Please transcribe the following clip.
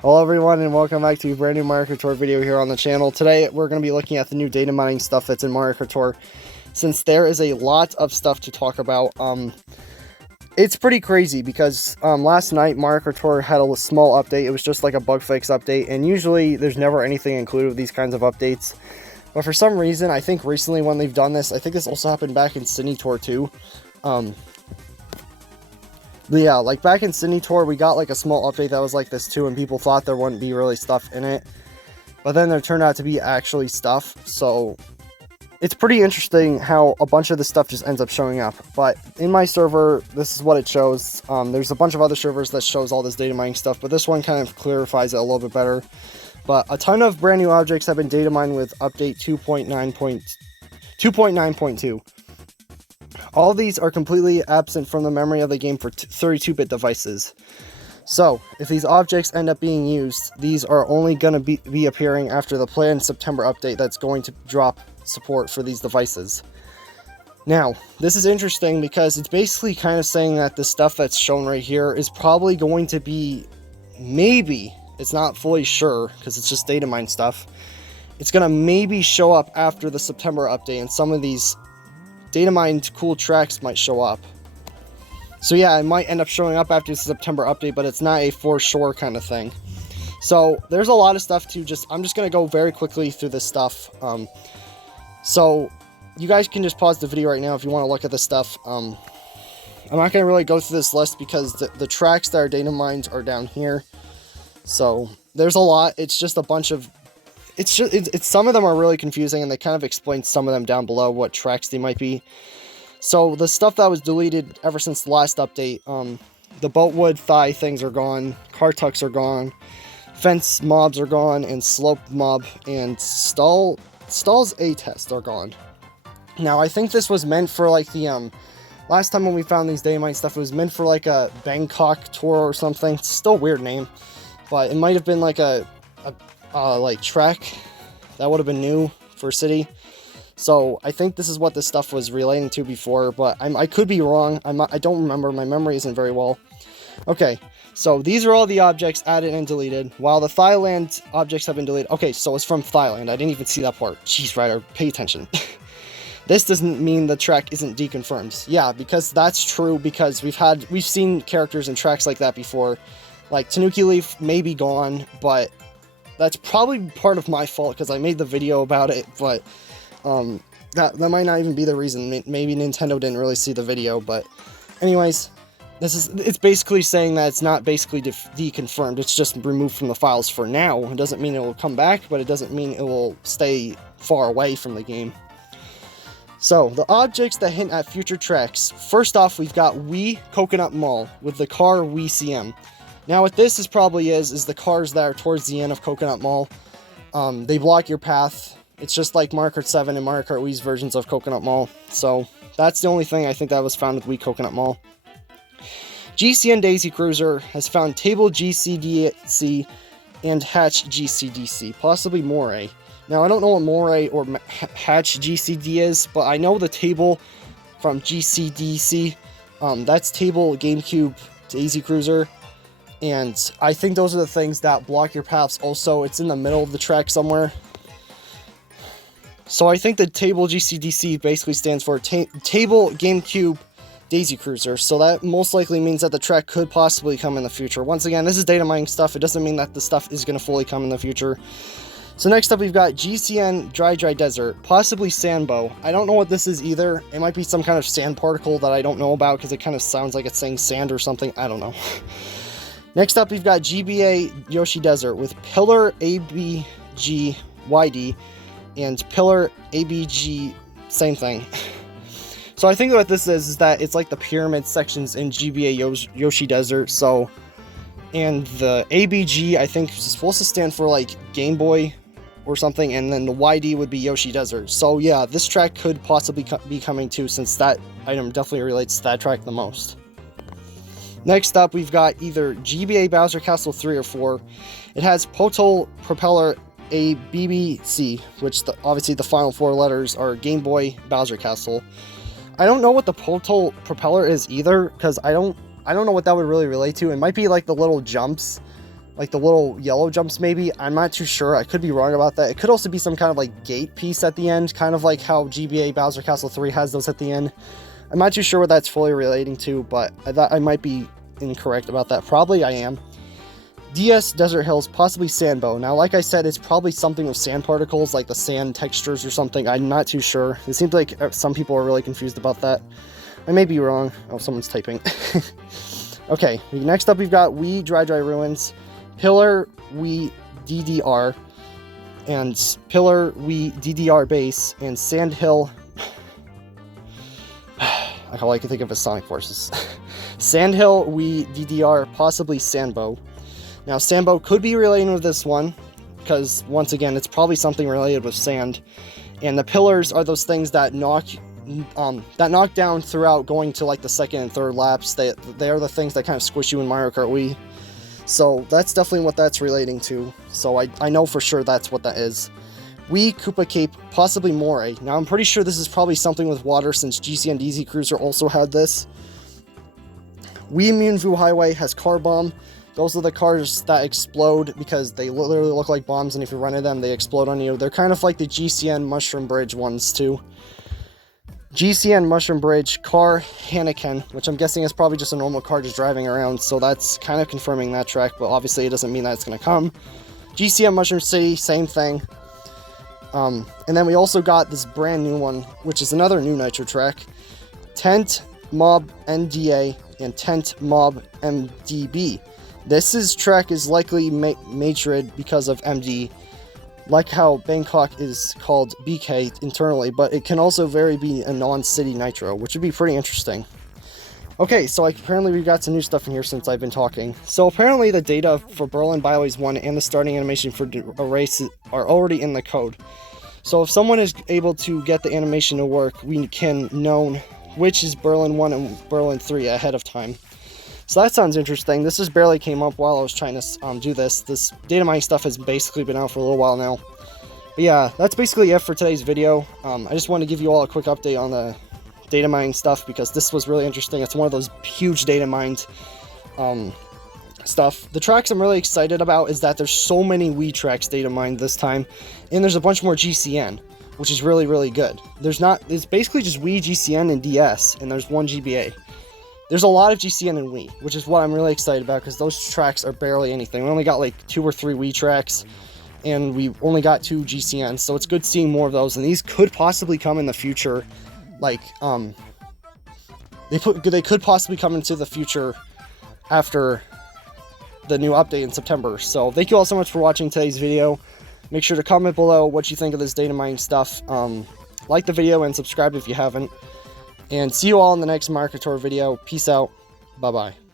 Hello everyone and welcome back to a brand new Mario Kart Tour video here on the channel. Today we're going to be looking at the new data mining stuff that's in Mario Kart Tour. Since there is a lot of stuff to talk about, it's pretty crazy because last night Mario Kart Tour had a small update. It was just like a bug fix update, and usually there's never anything included with these kinds of updates. But for some reason, I think recently when they've done this, I think this also happened back in Sydney Tour too. But yeah, like back in Sydney Tour, we got like a small update that was like this too, and people thought there wouldn't be really stuff in it. But then there turned out to be actually stuff, so it's pretty interesting how a bunch of this stuff just ends up showing up. But in my server, this is what it shows. There's a bunch of other servers that shows all this data mining stuff, but this one kind of clarifies it a little bit better. But a ton of brand new objects have been data mined with update 2.9.2. All these are completely absent from the memory of the game for 32-bit devices. So, if these objects end up being used, these are only going to be appearing after the planned September update that's going to drop support for these devices. Now, this is interesting because it's basically kind of saying that the stuff that's shown right here is probably going to be, maybe, it's not fully sure because it's just data mine stuff, it's going to maybe show up after the September update, and some of these data mined cool tracks might show up. So yeah, it might end up showing up after the September update, but it's not a for sure kind of thing. So there's a lot of stuff to I'm just going to go very quickly through this stuff. So you guys can just pause the video right now if you want to look at this stuff. I'm not going to really go through this list because the tracks that are data mined are down here. So there's a lot. It's just a bunch of some of them are really confusing, and they kind of explain some of them down below what tracks they might be. So the stuff that was deleted ever since the last update, the boatwood thigh things are gone, car tucks are gone, fence mobs are gone, and slope mob and stalls A test are gone. Now I think this was meant for like the last time when we found these data mine stuff, it was meant for like a Bangkok tour or something. It's still a weird name, but it might have been like a like track that would have been new for city. So I think this is what this stuff was relating to before, but I could be wrong. I don't remember. My memory isn't very well. Okay, so these are all the objects added and deleted, while the Thailand objects have been deleted. Okay, so it's from Thailand. I didn't even see that part. Jeez, Ryder, pay attention. This doesn't mean the track isn't deconfirmed. Yeah, because that's true, because we've seen characters and tracks like that before. Like Tanuki Leaf may be gone, but that's probably part of my fault because I made the video about it, but that might not even be the reason. Maybe Nintendo didn't really see the video, but anyways, it's basically saying that it's not basically deconfirmed. It's just removed from the files for now. It doesn't mean it will come back, but it doesn't mean it will stay far away from the game. So, the objects that hint at future tracks. First off, we've got Wii Coconut Mall with the car Wii GCN. Now what this probably is the cars that are towards the end of Coconut Mall. They block your path. It's just like Mario Kart 7 and Mario Kart Wii's versions of Coconut Mall. So that's the only thing I think that was found with Wii Coconut Mall. GCN Daisy Cruiser has found Table GCDC and Hatch GCDC, possibly Moray. Now I don't know what Moray or Hatch GCD is, but I know the table from GCDC. That's Table GameCube Daisy Cruiser. And I think those are the things that block your paths also. It's in the middle of the track somewhere. So I think the Table GCDC basically stands for Table GameCube Daisy Cruiser. So that most likely means that the track could possibly come in the future. Once again, this is data mining stuff. It doesn't mean that the stuff is going to fully come in the future. So next up we've got GCN Dry Dry Desert, possibly Sandbow. I don't know what this is either. It might be some kind of sand particle that I don't know about because it kind of sounds like it's saying sand or something. I don't know. Next up, we've got GBA Yoshi Desert with Pillar ABGYD and Pillar ABG, same thing. So I think what this is that it's like the pyramid sections in GBA Yoshi Desert. So, and the ABG I think is supposed to stand for like Game Boy or something, and then the YD would be Yoshi Desert. So yeah, this track could possibly be coming too, since that item definitely relates to that track the most. Next up, we've got either GBA Bowser Castle 3 or 4. It has Potol Propeller ABBC, which obviously the final 4 letters are Game Boy Bowser Castle. I don't know what the Potol Propeller is either, because I don't know what that would really relate to. It might be like the little jumps like the little yellow jumps maybe. I'm not too sure. I could be wrong about that. It could also be some kind of like gate piece at the end, kind of like how GBA Bowser Castle 3 has those at the end. I'm not too sure what that's fully relating to, but I thought I might be incorrect about that. Probably I am. DS Desert Hills, possibly Sandbow. Now, like I said, it's probably something with sand particles, like the sand textures or something. I'm not too sure. It seems like some people are really confused about that. I may be wrong. Oh, someone's typing. Okay, next up we've got Wii Dry Dry Ruins, Pillar Wii DDR, and Pillar Wii DDR Base, and Sandhill. I can like to think of as Sonic Forces. Sandhill Wii DDR, possibly Sandbow. Now, Sandbow could be relating with this one, because once again, it's probably something related with sand. And the pillars are those things that knock down throughout going to like the second and third laps. They are the things that kind of squish you in Mario Kart Wii. So that's definitely what that's relating to. So I know for sure that's what that is. Wii Koopa Cape, possibly Moray. Now I'm pretty sure this is probably something with water since GCN Daisy Cruiser also had this. Wii Moonvu Highway has Car Bomb. Those are the cars that explode because they literally look like bombs, and if you run into them, they explode on you. They're kind of like the GCN Mushroom Bridge ones too. GCN Mushroom Bridge, car Hanakan, which I'm guessing is probably just a normal car just driving around, so that's kind of confirming that track, but obviously it doesn't mean that it's going to come. GCN Mushroom City, same thing. And then we also got this brand new one, which is another new Nitro track. Tent Mob NDA and Tent Mob MDB. This track is likely matured because of MD, like how Bangkok is called BK internally, but it can also be a non-city Nitro, which would be pretty interesting. Okay, so apparently we've got some new stuff in here since I've been talking. So apparently the data for Berlin Byways 1 and the starting animation for a race are already in the code. So if someone is able to get the animation to work, we can know which is Berlin 1 and Berlin 3 ahead of time. So that sounds interesting. This just barely came up while I was trying to do this. This data mining stuff has basically been out for a little while now. But yeah, that's basically it for today's video. I just wanted to give you all a quick update on the data mining stuff because this was really interesting. It's one of those huge data mined stuff. The tracks I'm really excited about is that there's so many Wii tracks data mined this time, and there's a bunch more GCN, which is really, really good. It's basically just Wii, GCN, and DS, and there's one GBA. There's a lot of GCN and Wii, which is what I'm really excited about because those tracks are barely anything. We only got like 2 or 3 Wii tracks, and we only got 2 GCNs, so it's good seeing more of those, and these could possibly come in the future. Like, they could possibly come into the future after the new update in September. So thank you all so much for watching today's video. Make sure to comment below what you think of this data mining stuff. Like the video and subscribe if you haven't. And see you all in the next Mario Kart Tour video. Peace out. Bye-bye.